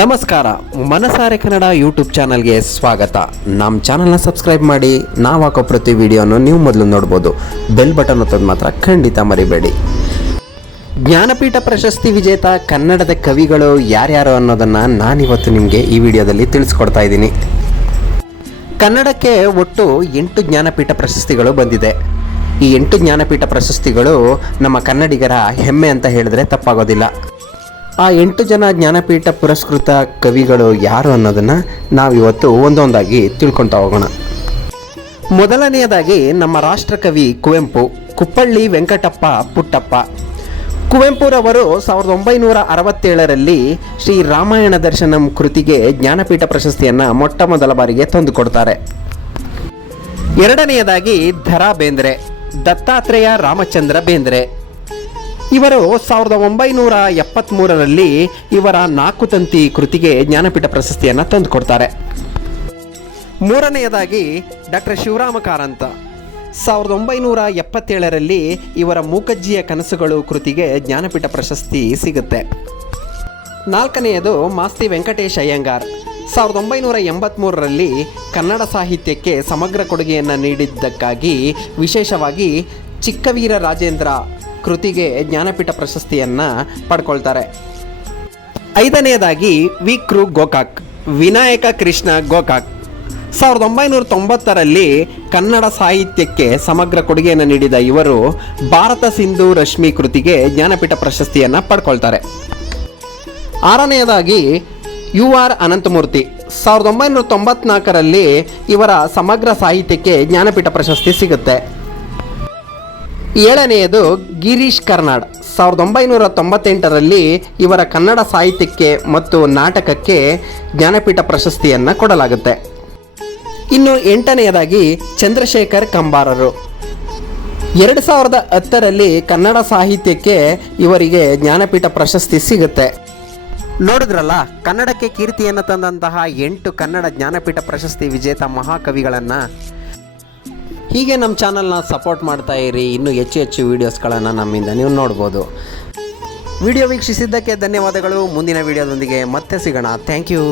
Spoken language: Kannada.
ನಮಸ್ಕಾರ. ಮನಸಾರೆ ಕನ್ನಡ ಯೂಟ್ಯೂಬ್ ಚಾನಲ್ಗೆ ಸ್ವಾಗತ. ನಮ್ಮ ಚಾನಲ್ನ ಸಬ್ಸ್ಕ್ರೈಬ್ ಮಾಡಿ. ನಾವು ಹಾಕೋ ಪ್ರತಿ ವಿಡಿಯೋನು ನೀವು ಮೊದಲು ನೋಡ್ಬೋದು. ಬೆಲ್ ಬಟನ್ ಒತ್ತೋದು ಮಾತ್ರ ಖಂಡಿತ ಮರಿಬೇಡಿ. ಜ್ಞಾನಪೀಠ ಪ್ರಶಸ್ತಿ ವಿಜೇತ ಕನ್ನಡದ ಕವಿಗಳು ಯಾರ್ಯಾರು ಅನ್ನೋದನ್ನು ನಾನಿವತ್ತು ನಿಮಗೆ ಈ ವಿಡಿಯೋದಲ್ಲಿ ತಿಳಿಸ್ಕೊಡ್ತಾ ಇದ್ದೀನಿ. ಕನ್ನಡಕ್ಕೆ ಒಟ್ಟು 8 ಜ್ಞಾನಪೀಠ ಪ್ರಶಸ್ತಿಗಳು ಬಂದಿದೆ. ಈ 8 ಜ್ಞಾನಪೀಠ ಪ್ರಶಸ್ತಿಗಳು ನಮ್ಮ ಕನ್ನಡಿಗರ ಹೆಮ್ಮೆ ಅಂತ ಹೇಳಿದ್ರೆ ತಪ್ಪಾಗೋದಿಲ್ಲ. ಆ 8 ಜನ ಜ್ಞಾನಪೀಠ ಪುರಸ್ಕೃತ ಕವಿಗಳು ಯಾರು ಅನ್ನೋದನ್ನು ನಾವಿವತ್ತು ಒಂದೊಂದಾಗಿ ತಿಳ್ಕೊಳ್ತಾ ಹೋಗೋಣ. ಮೊದಲನೆಯದಾಗಿ ನಮ್ಮ ರಾಷ್ಟ್ರಕವಿ ಕುವೆಂಪು, ಕುಪ್ಪಳ್ಳಿ ವೆಂಕಟಪ್ಪ ಪುಟ್ಟಪ್ಪ. ಕುವೆಂಪುರವರು 1967ರಲ್ಲಿ ಶ್ರೀ ರಾಮಾಯಣ ದರ್ಶನಂ ಕೃತಿಗೆ ಜ್ಞಾನಪೀಠ ಪ್ರಶಸ್ತಿಯನ್ನು ಮೊಟ್ಟ ಮೊದಲ ಬಾರಿಗೆ ತಂದುಕೊಡ್ತಾರೆ. ಎರಡನೆಯದಾಗಿ ದ.ರಾ ಬೇಂದ್ರೆ, ದತ್ತಾತ್ರೇಯ ರಾಮಚಂದ್ರ ಬೇಂದ್ರೆ. ಇವರು 1973ರಲ್ಲಿ ಇವರ 4 ತಂತಿ ಕೃತಿಗೆ ಜ್ಞಾನಪೀಠ ಪ್ರಶಸ್ತಿಯನ್ನು ತಂದುಕೊಡ್ತಾರೆ. ಮೂರನೆಯದಾಗಿ ಡಾಕ್ಟರ್ ಶಿವರಾಮ ಕಾರಂತ, 1977ರಲ್ಲಿ ಇವರ ಮೂಕಜ್ಜಿಯ ಕನಸುಗಳು ಕೃತಿಗೆ ಜ್ಞಾನಪೀಠ ಪ್ರಶಸ್ತಿ ಸಿಗುತ್ತೆ. ನಾಲ್ಕನೆಯದು ಮಾಸ್ತಿ ವೆಂಕಟೇಶ್ ಅಯ್ಯಂಗಾರ್, 1983ರಲ್ಲಿ ಕನ್ನಡ ಸಾಹಿತ್ಯಕ್ಕೆ ಸಮಗ್ರ ಕೊಡುಗೆಯನ್ನು ನೀಡಿದ್ದಕ್ಕಾಗಿ ವಿಶೇಷವಾಗಿ ಚಿಕ್ಕವೀರ ರಾಜೇಂದ್ರ ಕೃತಿಗೆ ಜ್ಞಾನಪೀಠ ಪ್ರಶಸ್ತಿಯನ್ನು ಪಡ್ಕೊಳ್ತಾರೆ. ಐದನೆಯದಾಗಿ ವಿ ಕೃ ಗೋಕಾಕ್, ವಿನಾಯಕ ಕೃಷ್ಣ ಗೋಕಾಕ್, 1990ರಲ್ಲಿ ಕನ್ನಡ ಸಾಹಿತ್ಯಕ್ಕೆ ಸಮಗ್ರ ಕೊಡುಗೆಯನ್ನು ನೀಡಿದ ಇವರು ಭಾರತ ಸಿಂಧು ರಶ್ಮಿ ಕೃತಿಗೆ ಜ್ಞಾನಪೀಠ ಪ್ರಶಸ್ತಿಯನ್ನು ಪಡ್ಕೊಳ್ತಾರೆ. ಆರನೆಯದಾಗಿ ಯು.ಆರ್. ಅನಂತಮೂರ್ತಿ, 1994ರಲ್ಲಿ ಇವರ ಸಮಗ್ರ ಸಾಹಿತ್ಯಕ್ಕೆ ಜ್ಞಾನಪೀಠ ಪ್ರಶಸ್ತಿ ಸಿಗುತ್ತೆ. ಏಳನೆಯದು ಗಿರೀಶ್ ಕಾರ್ನಾಡ್, 1998ರಲ್ಲಿ ಇವರ ಕನ್ನಡ ಸಾಹಿತ್ಯಕ್ಕೆ ಮತ್ತು ನಾಟಕಕ್ಕೆ ಜ್ಞಾನಪೀಠ ಪ್ರಶಸ್ತಿಯನ್ನು ಕೊಡಲಾಗುತ್ತೆ. ಇನ್ನು 8ನೆಯದಾಗಿ ಚಂದ್ರಶೇಖರ್ ಕಂಬಾರರು, 2010ರಲ್ಲಿ ಕನ್ನಡ ಸಾಹಿತ್ಯಕ್ಕೆ ಇವರಿಗೆ ಜ್ಞಾನಪೀಠ ಪ್ರಶಸ್ತಿ ಸಿಗುತ್ತೆ. ನೋಡಿದ್ರಲ್ಲ, ಕನ್ನಡಕ್ಕೆ ಕೀರ್ತಿಯನ್ನು ತಂದಂತಹ 8 ಕನ್ನಡ ಜ್ಞಾನಪೀಠ ಪ್ರಶಸ್ತಿ ವಿಜೇತ ಮಹಾಕವಿಗಳನ್ನು. ಹೀಗೆ ನಮ್ಮ ಚಾನಲ್ನ ಸಪೋರ್ಟ್ ಮಾಡ್ತಾ ಇರಿ. ಇನ್ನೂ ಹೆಚ್ಚು ವೀಡಿಯೋಸ್ಗಳನ್ನು ನಮ್ಮಿಂದ ನೀವು ನೋಡ್ಬೋದು. ವಿಡಿಯೋ ವೀಕ್ಷಿಸಿದ್ದಕ್ಕೆ ಧನ್ಯವಾದಗಳು. ಮುಂದಿನ ವಿಡಿಯೋದೊಂದಿಗೆ ಮತ್ತೆ ಸಿಗೋಣ. Thank you.